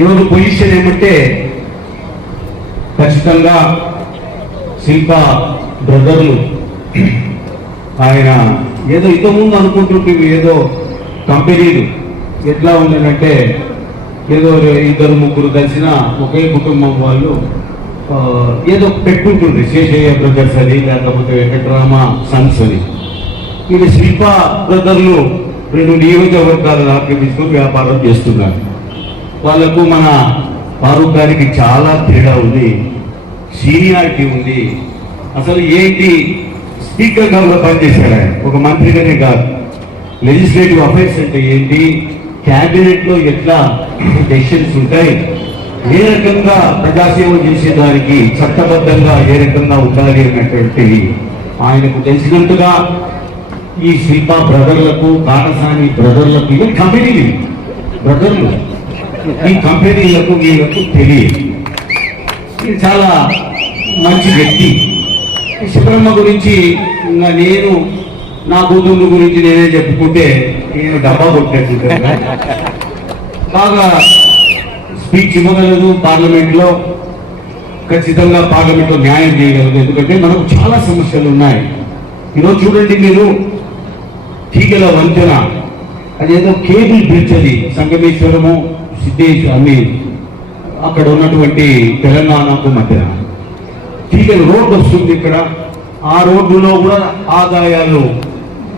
ఈరోజు పొజిషన్ ఏమంటే ఖచ్చితంగా శిల్ప బ్రదర్లు. ఆయన ఏదో ఇంతకుముందు అనుకుంటుంటే ఏదో కంపెనీలు. ఎట్లా ఉండనంటే ఏదో ఇద్దరు ముగ్గురు కలిసిన ఒకే కుటుంబం వాళ్ళు ఏదో పెట్టుకుంటుంది శేషయ్య బ్రదర్స్ అని లేకపోతే వెంకటరామ సన్స్ అని. ఇది శిల్ప బ్రదర్లు రెండు నియోజకవర్గాలను ఆక్రమిస్తూ వ్యాపారం చేస్తున్నారు. వాళ్ళకు మన ఫారూక్ గారికి చాలా తేడా ఉంది. సీనియారిటీ ఉంది. అసలు ఏంటి? స్పీకర్గా కూడా పనిచేశాడు ఆయన ఒక మంత్రిగానే కాదు. లెజిస్లేటివ్ అఫైర్స్ అంటే ఏంటి? క్యాబినెట్లో ఎట్లా డెసిషన్స్ ఉంటాయి? ఏ రకంగా ప్రజాసేవ చేసేదానికి చట్టబద్ధంగా ఏ రకంగా ఉండాలి అన్నటువంటి ఆయనకు తెలిసినట్టుగా ఈ శిల్ప బ్రదర్లకు కాటసాని బ్రదర్లకు ఇవి కంపెనీలు బ్రదర్లు ఈ కంపెనీలకు వీళ్ళకు తెలియదు. ఇది చాలా మంచి వ్యక్తి. ఈ శుభ్రమ్మ గురించి ఇంకా నేను నా కూతురు గురించి నేనే చెప్పుకుంటే నేను డబ్బా కొట్టేట్టుగా బాగా స్పీచ్ ఇవ్వగలదు పార్లమెంట్లో. ఖచ్చితంగా పార్లమెంట్లో న్యాయం చేయగలదు. ఎందుకంటే మనకు చాలా సమస్యలు ఉన్నాయి. ఈరోజు చూడండి మీరు తీగల వంతెన. అదేదో కేబుల్ బ్రిడ్జ్ అది సంగమేశ్వరము. సిద్ధేశ్ అన్ని అక్కడ ఉన్నటువంటి తెలంగాణకు మధ్యన. తీగల రోడ్డు వస్తుంది ఇక్కడ. ఆ రోడ్డులో కూడా ఆదాయాలు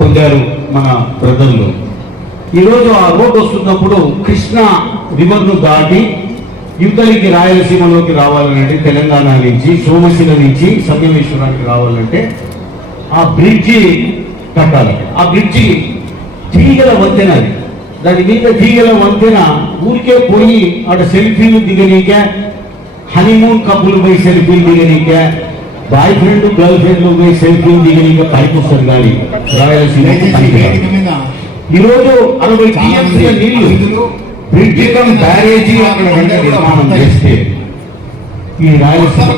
పొందారు మన బ్రదర్లు. ఈరోజు ఆ రోడ్డు వస్తున్నప్పుడు కృష్ణ రివర్ను దాటి యువతలికి రాయలసీమలోకి రావాలంటే తెలంగాణ నుంచి సోమశిల నుంచి సంగమేశ్వరానికి రావాలంటే ఆ బ్రిడ్జి కట్టాలి. ఆ బ్రిడ్జి తీగల వంతెన అది దాని మీద తీగల వంతెన ఊరికే పోయి ఆడ సెల్ఫీలు దిగనీక హనీమూన్ కప్పులు పోయి సెల్ఫీలు దిగనీక బాయ్ ఫ్రెండ్ గర్ల్ ఫ్రెండ్ పోయి సెల్ఫీలు దిగనీక పైకి వస్తారు కానీ రాయలసీమ ఈరోజు అరవై టీఎంసీ నీళ్ళు బ్రిడ్జి కమ్ బ్యారేజీ అక్కడ నిర్మాణం చేస్తే ఈ రాయలసీమ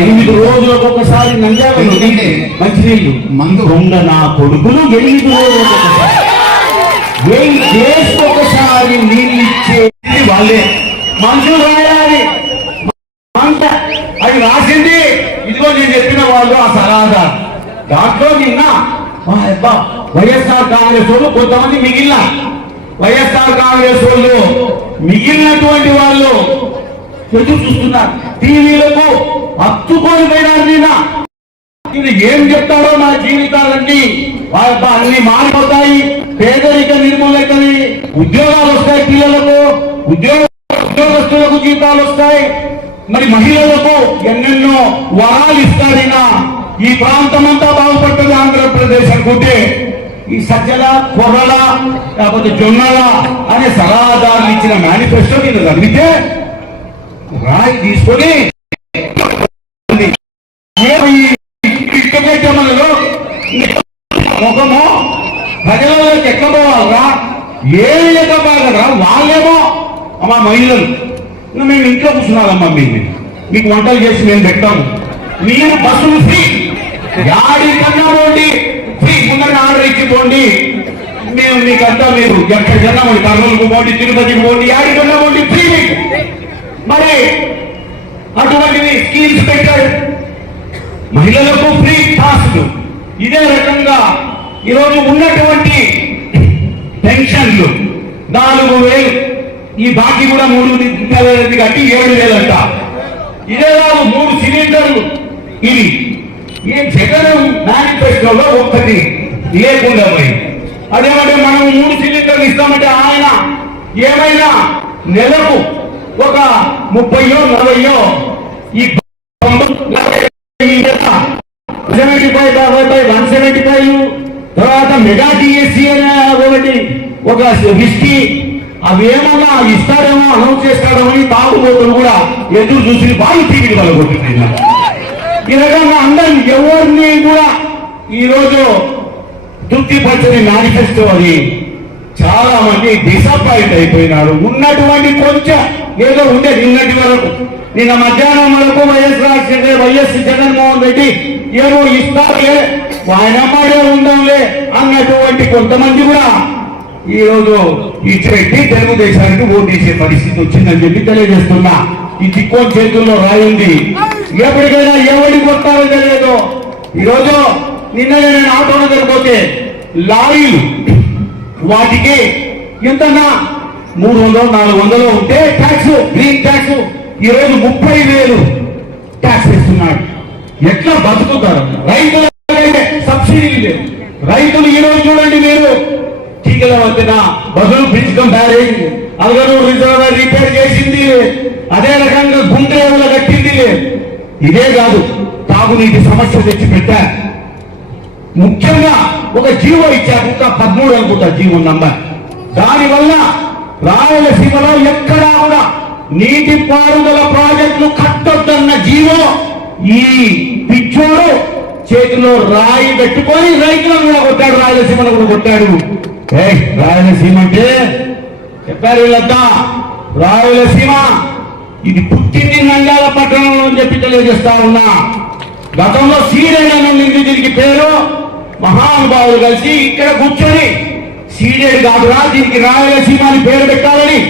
ఎనిమిది రోజులకు ఒకసారి నంద్యాల మంచినీళ్ళు. మందు నా కొడుకులు ఎనిమిది రోజులకు ఒకసారి. వెయ్యి డేస్కి ఒకసారి నీళ్ళు ఇచ్చేది వాళ్ళే. మనుషులు రాయాలి మంట అది రాసింది. ఇదిగో నేను చెప్పిన వాళ్ళు ఆ సలహా దాంట్లో నిన్న ఆ అబ్బా, వైఎస్ఆర్ కాంగ్రెస్ వాళ్ళు కొంతమంది మిగిలిన. వైఎస్ఆర్ కాంగ్రెస్ వాళ్ళు మిగిలినటువంటి వాళ్ళు ఎదురు చూస్తున్నారు. టీవీలకు హత్తుకొని పోయినారు నిన్న. ఇది ఏం చెప్తారో నా జీవితాలన్నీ అన్ని మారిపోతాయి పేదరిక నిర్మూలకని ఉద్యోగాలు వస్తాయి పిల్లలకు ఉద్యోగ ఉద్యోగస్తులకు జీతాలు వస్తాయి. మరి మహిళలకు ఎన్నెన్నో వరాలు ఇస్తారైనా ఈ ప్రాంతం అంతా బాగుపడుతుంది ఆంధ్రప్రదేశ్ అనుకుంటే. ఈ సజ్జల కొర్రల లేకపోతే జొన్నల అనే సలహాదారులు ఇచ్చిన మేనిఫెస్టో నేను చదివితే రాయి తీసుకొని ఏమి ఎక్కబాగరా వాళ్ళేమో? అమ్మా మహిళలు. మేము ఇంట్లో కూర్చున్నారమ్మా మేము మీకు వంటలు చేసి మేము పెట్టాము మీరు బస్సులు ఫ్రీ. యాడి కన్నా పోండి. ఫ్రీ ముందర ఆర్డర్ ఇచ్చి పోండి. మేము మీకంతా మీరు ఎక్కడ పోండి. కర్నూలుకు పోండి తిరుపతికి పోండి యాడికన్నా పోండి ఫ్రీ మీకు. మరి అటువంటివి స్కీమ్స్ పెట్టారు. మహిళలకు ఫ్రీ పాస్లు. ఇదే రకంగా ఈరోజు ఉన్నటువంటి పెన్షన్లు నాలుగు వేలు ఈ బాకీ కూడా మూడు నెలలది కట్టి ఏడు వేలంట ఇదే కాదు మూడు సిలిండర్లు ఇది ఈ జగన్ మేనిఫెస్టోలో ఒక్కటి లేకుండా పోయి అదేమంటే మనం మూడు సిలిండర్లు ఇస్తామంటే ఆయన ఏమైనా నెలకు ఒక ముప్పయో నలభయో ఈ సెవెంటీ ఫైవ్ డెబ్బై five one seventy five mega TSC ఒకటి. ఒక హిస్టరీ. అవేమన్నా ఇస్తారేమో అనౌన్స్ చేస్తారేమో అని తాగుబోతులు కూడా ఎదురు చూసి బాగా టీవీ వాళ్ళు ఈ రకంగా అందరం ఎవరిని కూడా ఈరోజు తృప్తిపరచని మేనిఫెస్టో అది. చాలా మంది డిసప్పాయింట్ అయిపోయినాడు ఉన్నటువంటి కొంచెం ఏదో ఉండేది నిన్నటి వరకు. నిన్న మధ్యాహ్నం వరకు వైఎస్ రాజశేఖర్ వైఎస్ జగన్మోహన్ రెడ్డి ఏమో ఇస్తారే ఆయన మాడే ఉందాంలే అన్నటువంటి కొంతమంది కూడా ఈ రోజు ఇచ్చిపెట్టి తెలుగుదేశానికి ఓటేసే పరిస్థితి వచ్చిందని చెప్పి తెలియజేస్తున్నా. ఈ తిక్కోని చేతుల్లో రాయింది ఎప్పటికైనా ఎవరికి కొట్టాలో తెలియదు. ఈరోజు నిన్న నేను ఆటో దగ్గర పోతే లారీలు వాటికి ఎంతన్నా? మూడు వందలు నాలుగు వందలు ఉంటే ట్యాక్స్ గ్రీన్ ట్యాక్స్. ఈరోజు ముప్పై వేలు ట్యాక్స్ ఇస్తున్నాడు ఎట్లా బతుకుతారు రైతులు సబ్సిడీ లేదు. రైతులు ఈ రోజు చూడండి మీరు. తీగల వంతెన బదులు bridge comparing Alaganur reservoir repair చేసింది. అదే రకంగా గుండ్రేవుల కట్టింది. ఇదే కాదు తాగునీటి సమస్య తెచ్చి పెట్టారు ముఖ్యంగా ఒక జీవో ఇచ్చారు. ఇంకా పదమూడు అనుకుంటా జీవో నంబర్ దానివల్ల రాయలసీమలో ఎక్కడా కూడా నీటి పారుదల ప్రాజెక్టులు కట్టొద్దన్న జీవో ఈ పిచ్చోడు చేతిలో రాయి పెట్టుకొని రైతులను కూడా కొట్టాడు రాయలసీమను కూడా కొట్టాడు. ఏ రాయలసీమ అంటే చెప్పారు వీళ్ళంతా. రాయలసీమ ఇది పుట్టింది నంద్యాల పట్టణంలో అని చెప్పి తెలియజేస్తా ఉన్నా. గతంలో సీడెడ్ నుండి దీనికి పేరు మహానుభావులు కలిసి ఇక్కడ కూర్చొని సీడెడ్ కాదురా దీనికి రాయలసీమ అని పేరు పెట్టాలని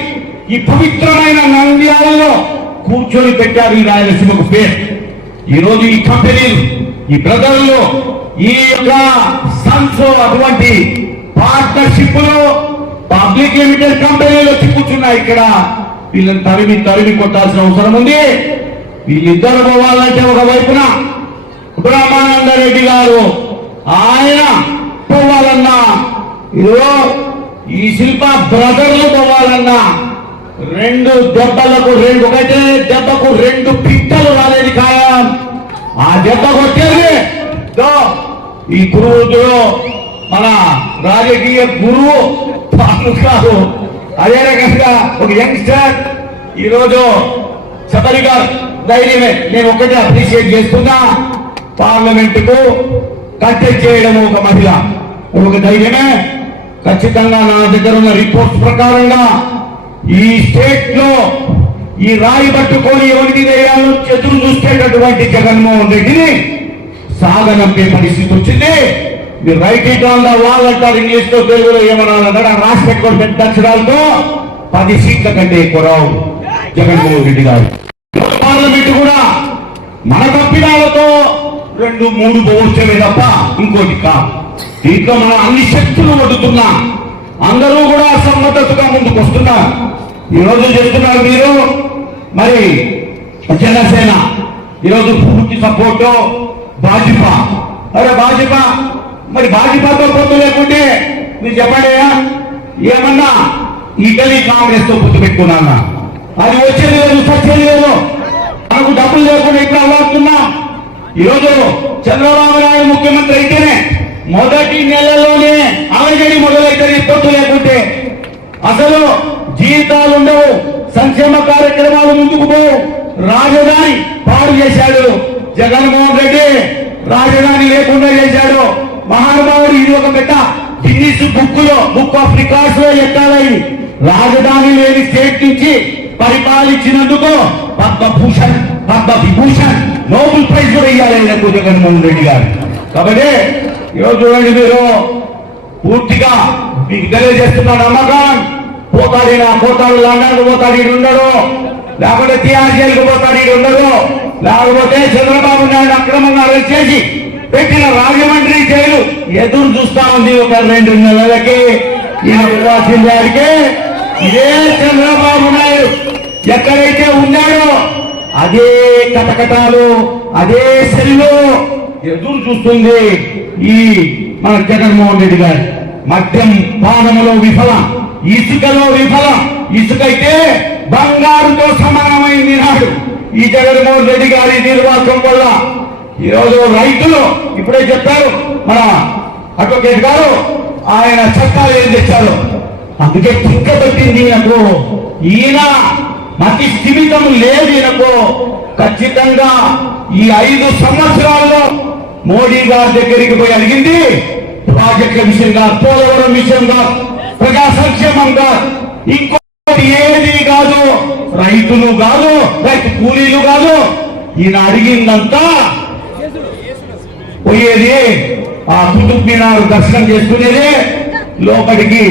ఈ పవిత్రమైన నంద్యాలలో కూర్చొని పెట్టారు ఈ రాయలసీమకు పేరు. ఈ రోజు ఈ కంపెనీలు ఈ బ్రదర్లు ఈ యొక్క సన్స్ అటువంటి పార్ట్నర్షిప్లో పబ్లిక్ లిమిటెడ్ కంపెనీలు వచ్చి కూర్చున్నాయి ఇక్కడ. వీళ్ళని తరిమి తరిమి కొట్టాల్సిన అవసరం ఉంది. వీళ్ళిద్దరు పోవాలంటే ఒక వైపున బ్రహ్మానంద రెడ్డి గారు ఆయన పోవాలన్నా. ఇదిగో ఈ శిల్ప బ్రదర్లు పోవాలన్నా. రెండు దెబ్బలకు రెండు ఒకటే దెబ్బకు రెండు పిట్టలు రాలేదు కాయం ఆ దెబ్బ కొట్టేది ఈ గురువులో మన రాజకీయ గురువు కాదు. అదే రకంగా ఒక యంగ్స్టర్. ఈరోజు సబరి గారు ధైర్యమే. నేను ఒకటే అప్రిషియేట్ చేస్తున్నా పార్లమెంట్ కు చేయడం ఒక మహిళ. ఒక ధైర్యమే? ఖచ్చితంగా నా దగ్గర ఉన్న రిపోర్ట్స్ ప్రకారంగా ఈ స్టేట్లో ఈ రాయి పట్టుకొని ఎవరికి వేయాలో ఎదురు చూసేటటువంటి జగన్మోహన్ రెడ్డిని సాగనంపే పరిస్థితి వచ్చింది. మీరు write it on the wall అంటారు ఇంగ్లీష్లో తెలుగులో ఏమన్నారంటారు ఆ రాసి పెట్టుకోండి పెద్ద అక్షరాలతో పది సీట్ల కంటే ఎక్కువ రావు జగన్మోహన్ రెడ్డి గారు. పార్లమెంట్ కూడా మన తప్పిదాలతో రెండు మూడు పోవచ్చమే తప్ప ఇంకోటి కాదు. దీంట్లో మనం అన్ని శక్తులు వడ్డుతున్నా అందరూ కూడా అసమ్మతగా ముందుకు వస్తున్నారు. ఈ రోజు చెప్తున్నారు మీరు మరి జనసేన ఈరోజు పూర్తి సపోర్టు భాజపా. అరే భాజపా మరి భాజపాతో పొత్తు లేకుంటే మీరు చెప్పండియా ఏమన్నా ఇటలీ కాంగ్రెస్తో పొత్తు పెట్టుకున్నా అది వచ్చేది లేదు సచ్చేది లేదు. మనకు డబ్బులు లేకుండా ఇట్లా వాడుతున్నా ఈరోజు చంద్రబాబు నాయుడు ముఖ్యమంత్రి అయితేనే మొదటి నెలలోనే అలజడి మొదలైతే పొత్తు లేకుంటే అసలు జీతాలు ఉండవు సంక్షేమ కార్యక్రమాలు ముందుకు పోవు. రాజధాని పాడు చేశాడు. జగన్మోహన్ రెడ్డి రాజధాని లేకుండా చేశాడు. మహానుభావుడు ఇది ఒక పెద్ద గిన్నీస్ బుక్లో బుక్ ఆఫ్ రికార్డ్స్లో ఎక్కాలని రాజధాని లేని స్టేట్ నుంచి పరిపాలించినందుకు పద్మభూషణ్ పద్మ విభూషణ్ చేయాలని కూడా జగన్మోహన్ రెడ్డి గారు. కాబట్టి ఈరోజు చూడండి మీరు పూర్తిగా మీకు తెలియజేస్తున్నాడు నమ్మకం పోతాడు ఈయన, పోతాడు లండన్కు పోతాడు ఈడు ఉండడు. లేకపోతే టీఆర్జీఎల్కి పోతాడు ఈడు ఉండదు లేకపోతే చంద్రబాబు నాయుడు అక్రమంగా అరెస్ట్ చేసి పెట్టిన రాజమండ్రి జైలు ఎదురు చూస్తా ఉంది ఒక రెండు నెలలకి. ఈయన వివాసం గారికి ఇదే చంద్రబాబు నాయుడు ఎక్కడైతే ఉన్నాడో అదే కటకటాలు అదే సెల్లో ఎదురు చూస్తుంది ఈ మన జగన్మోహన్ రెడ్డి గారు. మద్యం పానములో విఫలం ఇసుకలో విఫలం ఇసుకైతే బంగారుతో సమానమైంది నాడు ఈ జగన్మోహన్ రెడ్డి గారి నిర్వాహకం వల్ల. ఈరోజు రైతులు ఇప్పుడే చెప్పారు మన అడ్వకేట్ గారు ఆయన చట్టాలు ఏం తెచ్చారు? అందుకే టిక్క పెట్టింది ఈయనకు. ఈయన మతి స్థిమితం లేదు ఈయనకు. ఖచ్చితంగా ఈ ఐదు సంవత్సరాల్లో మోడీ గారి దగ్గరికి పోయి అడిగింది ప్రాజెక్టుల విషయంగా పోలవరం విషయంగా ప్రజా సంక్షేమంగా ఇంకోటి ఏది కాదు రైతులు కాదు రైతు కూలీలు కాదు. ఈయన అడిగిందంతా పోయేది ఆ కుతుబ్ మినార్ దర్శనం చేసుకునేది లోపలికి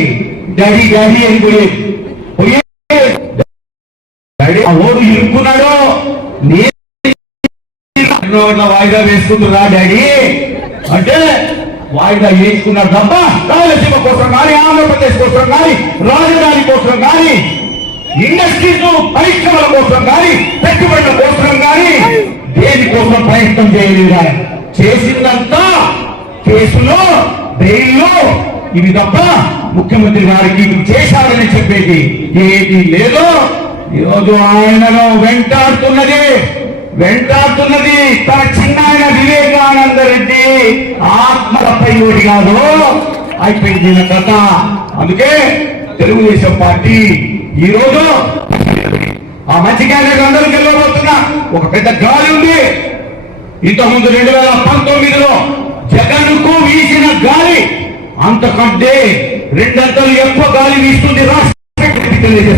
డాడీ డాడీ అని పోయేది. పోయే డాడీ ఆ ఓడు ఇరుక్కున్నాడు నేను వాయిదా వేసుకుంటున్నా డాడీ. అంటే వాయిదా వేసుకున్నాడు తప్ప రాయలసీమ కోసం కానీ ఆంధ్రప్రదేశ్ కోసం కానీ రాజధాని కోసం కానీ ఇండస్ట్రీస్ పరిశ్రమల కోసం కానీ పెట్టుబడుల కోసం కానీ దేనికోసం ప్రయత్నం చేయలేదు? చేసిందంతా కేసులో బెయిల్లో ఇవి తప్ప ముఖ్యమంత్రి గారికి చేశారని చెప్పేది ఏది లేదో ఈరోజు ఆయనను వెంటాడుతున్నది వెంటాడుతున్నది తన చిన్నాయన వివేకానంద రెడ్డి ఆత్మలపై ఓడి కాదు అయిపోయింది నా కథ. అందుకే తెలుగుదేశం పార్టీ ఈ రోజు ఆ మంచి క్యాండిడేట్ అందరూ గెలవబోతున్నా ఒక పెద్ద గాలి ఉంది. ఇంతకుముందు రెండు వేల పంతొమ్మిదిలో జగన్కు వీసిన గాలి అంతకంటే రెండంతలు ఎక్కువ గాలి వీస్తుంది రాష్ట్ర